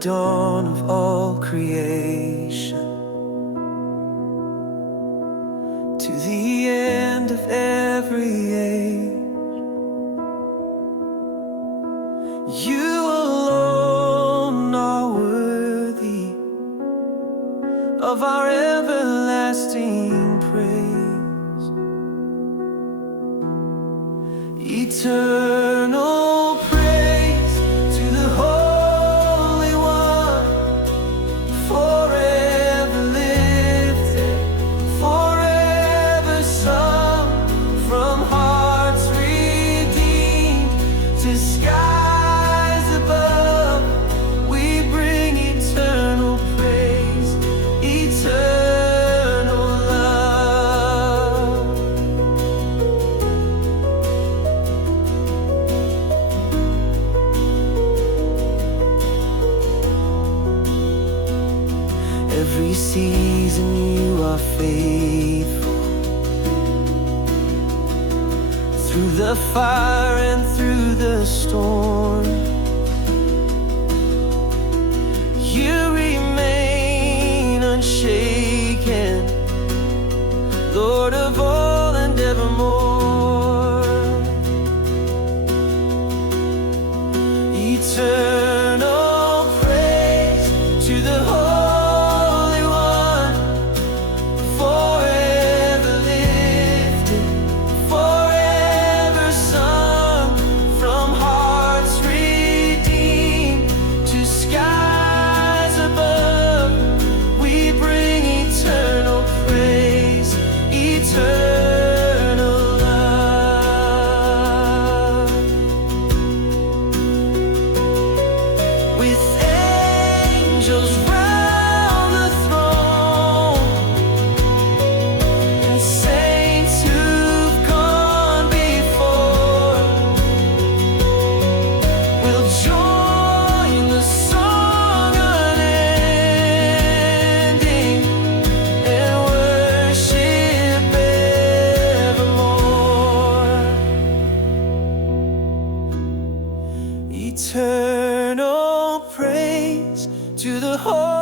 dawn of all creation, to the end of every age. You alone are worthy of our everlasting praise. Eternal praise to the Holy One, forever lifted, forever sung, from hearts redeemed to skies above. We bring eternal praise, eternal love. Every season you are faithful, through the fire and through the storm. You remain unshaken, Lord of all and evermore. Eternal praise to the Holy One, forever lifted, forever sung, from hearts redeemed to skies above. We bring eternal praise, eternal love. With angels round the throne and saints who've gone before, we'll join the song unending and worship evermore. Eternal praise to the Holy